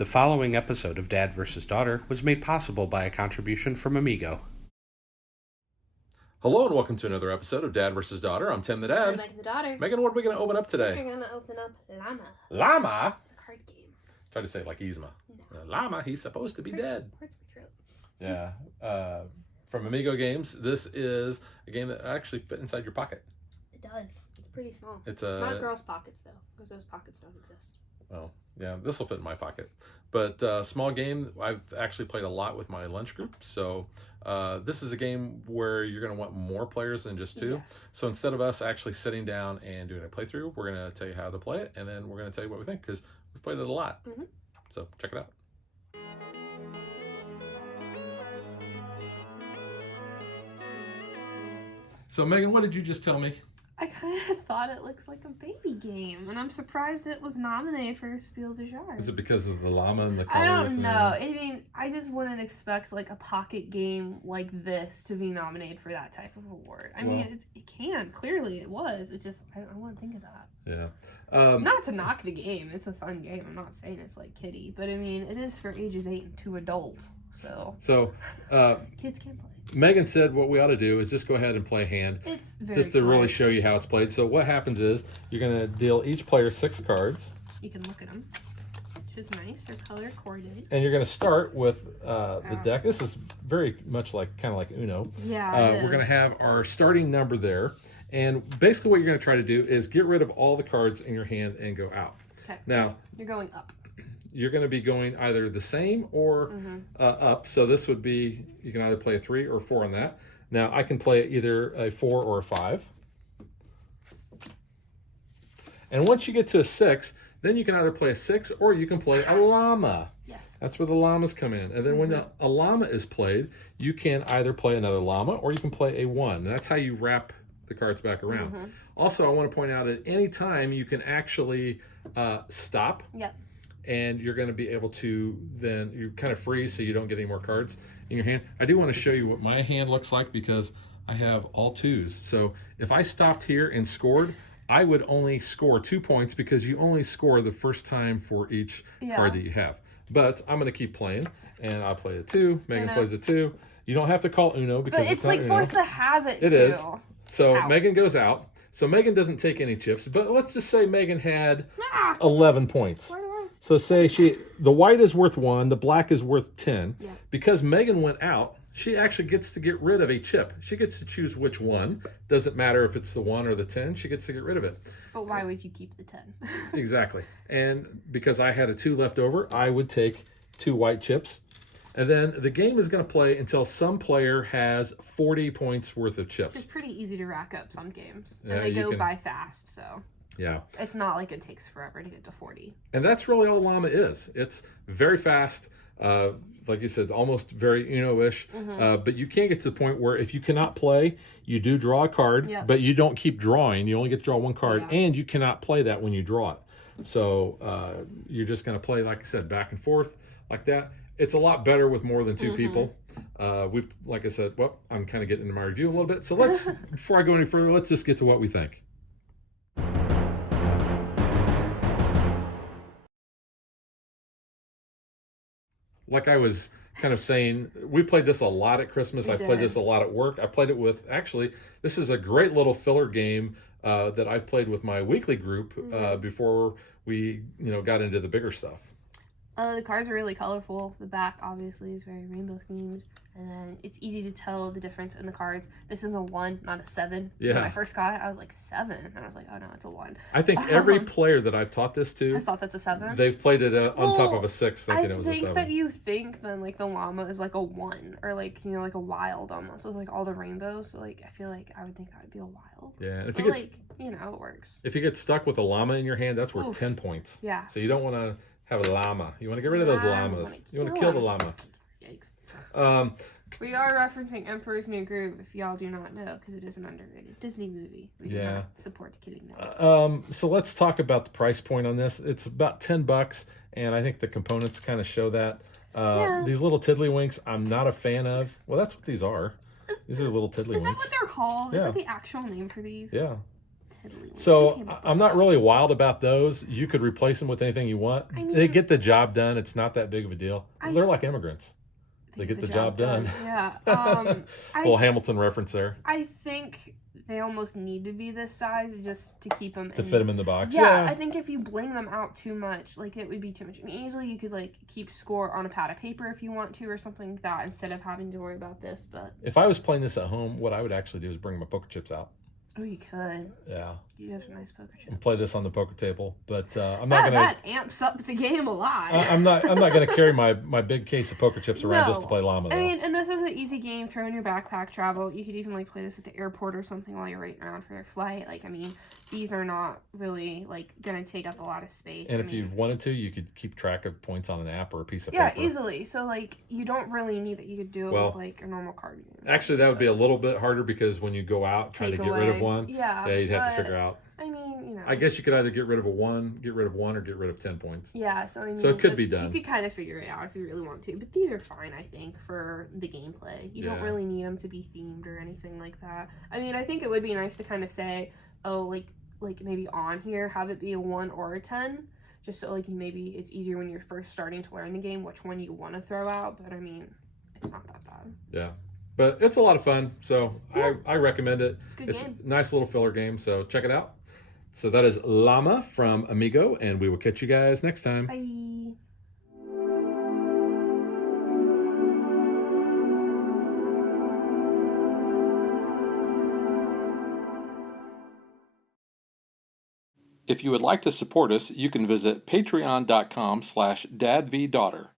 The following episode of Dad vs. Daughter was made possible by a contribution from Amigo. Hello and welcome to another episode of Dad vs. Daughter. I'm Tim the Dad. I'm Megan the daughter. Megan, what are we going to open up today? We're going to open up Llama. Llama? The card game. Try to say it like Yzma. No. Llama, he's supposed to be dead. Hurts my throat. Yeah. From Amigo Games, this is a game that actually fit inside your pocket. It does. It's pretty small. It's a... Not girls' pockets, though, because those pockets don't exist. Oh, yeah, this will fit in my pocket. But small game, I've actually played a lot with my lunch group. So this is a game where you're going to want more players than just two. Yes. So instead of us actually sitting down and doing a playthrough, we're going to tell you how to play it. And then we're going to tell you what we think because we've played it a lot. Mm-hmm. So check it out. So Megan, what did you just tell me? I kind of thought it looks like a baby game, and I'm surprised it was nominated for Spiel des Jahres. Is it because of the llama and the I colors? don't know. I mean, I just wouldn't expect like a pocket game like this to be nominated for that type of award. I mean, it can. Clearly it was. It's just, I want to think of that. Yeah. Not to knock the game. It's a fun game. I'm not saying it's like kiddie, but I mean, it is for ages 8 and to adult. So kids can play. Megan said what we ought to do is just go ahead and play a hand. It's very just to really show you how it's played. So what happens is you're going to deal each player 6 cards. You can look at them, which is nice. They're color coordinated. And you're going to start with the deck. This is very much like kind of like Uno. Yeah, we're going to have our starting number there. And basically what you're going to try to do is get rid of all the cards in your hand and go out. Okay. Now, you're going up. You're going to be going either the same or up. So this would be, you can either play a 3 or 4 on that. Now I can play either a 4 or a 5. And once you get to a 6, then you can either play a 6 or you can play a llama. Yes. That's where the llamas come in. And then when a llama is played, you can either play another llama or you can play a 1. And that's how you wrap the cards back around. Also, I want to point out at any time you can actually stop. Yep. And you're going to be able to then, you kind of freeze so you don't get any more cards in your hand. I do want to show you what my hand looks like because I have all 2s. So if I stopped here and scored, I would only score 2 points because you only score the first time for each card that you have. But I'm going to keep playing, and I'll play a 2. Megan plays a 2. You don't have to call Uno because but it's like forced to have it. It is. So Megan goes out. So Megan doesn't take any chips, but let's just say Megan had 11 points. So say the white is worth 1, the black is worth 10. Yeah. Because Megan went out, she actually gets to get rid of a chip. She gets to choose which one. Doesn't matter if it's the 1 or the 10, she gets to get rid of it. But why would you keep the 10? Exactly. And because I had a 2 left over, I would take 2 white chips. And then the game is going to play until some player has 40 points worth of chips. It's pretty easy to rack up some games. Yeah, and they go by fast, so... Yeah. It's not like it takes forever to get to 40. And that's really all Llama is. It's very fast, like you said, almost very Uno-ish. But you can't get to the point where if you cannot play, you do draw a card, but you don't keep drawing. You only get to draw 1 card, and you cannot play that when you draw it. So you're just going to play, like I said, back and forth like that. It's a lot better with more than 2 people. Like I said, well, I'm kind of getting into my review a little bit. So let's, before I go any further, let's just get to what we think. Like I was kind of saying, we played this a lot at Christmas. I played this a lot at work. I played it with, actually, this is a great little filler game that I've played with my weekly group before we, got into the bigger stuff. The cards are really colorful. The back, obviously, is very rainbow themed. And then it's easy to tell the difference in the cards. This is a 1, not a 7. Yeah. When I first got it, I was like 7. And I was like, oh no, it's a 1. I think every player that I've taught this to has thought that's a 7. They've played it on top of a 6 thinking it was a 7. I think that you think then like the llama is like a 1 or like, like a wild almost with like all the rainbows. So like, I feel like I would think that would be a wild. Yeah. And if but, you get, it works. If you get stuck with a llama in your hand, that's worth 10 points. Yeah. So you don't want to have a llama. You want to get rid of those llamas. You want to kill the llama. Yikes. We are referencing Emperor's New Groove, if y'all do not know, because it is an underrated Disney movie. We do not support killing those. So let's talk about the price point on this. It's about $10, and I think the components kind of show that. These little tiddlywinks, I'm not a fan of. Well, that's what these are. These are little tiddlywinks. Is that what they're called? Is that the actual name for these? Yeah. tiddly ones. So I'm not really wild about those. You could replace them with anything you want. They get the job done. It's not that big of a deal. They're like immigrants. They get the job done. Yeah. Little Hamilton reference there. I think they almost need to be this size just to keep them to fit them in the box. Yeah, I think if you bling them out too much, like it would be too much. I mean, easily you could like keep score on a pad of paper if you want to, or something like that, instead of having to worry about this. But if I was playing this at home, what I would actually do is bring my poker chips out. Oh, you could. Yeah. You have some nice poker chips. And play this on the poker table, but I'm not gonna. That amps up the game a lot. I'm not gonna carry my big case of poker chips around just to play Llama. Though. I mean, and this is an easy game. Throw in your backpack, travel. You could even like play this at the airport or something while you're waiting around for your flight. Like, I mean, these are not really like gonna take up a lot of space. And if you wanted to, you could keep track of points on an app or a piece of paper. paper. Yeah, easily. So like, you don't really need that. You could do it with like a normal card game. Actually, that would be a little bit harder because when you go out trying to get rid of one, you'd have to figure out. I mean, you know. I guess you could either get rid of one, or get rid of 10 points. Yeah, so I mean, so it could be done. You could kind of figure it out if you really want to, but these are fine, I think, for the gameplay. You don't really need them to be themed or anything like that. I mean, I think it would be nice to kind of say, oh, like maybe on here have it be a 1 or a 10, just so like maybe it's easier when you're first starting to learn the game which one you want to throw out. But I mean, it's not that bad. Yeah. But it's a lot of fun, so I recommend it. It's a good game. A nice little filler game, so check it out. So that is Llama from Amigo, and we will catch you guys next time. Bye. If you would like to support us, you can visit patreon.com/dadvdaughter.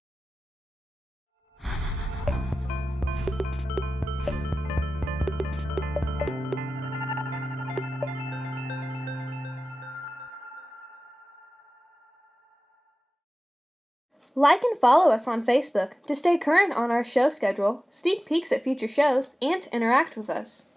Like and follow us on Facebook to stay current on our show schedule, sneak peeks at future shows, and to interact with us.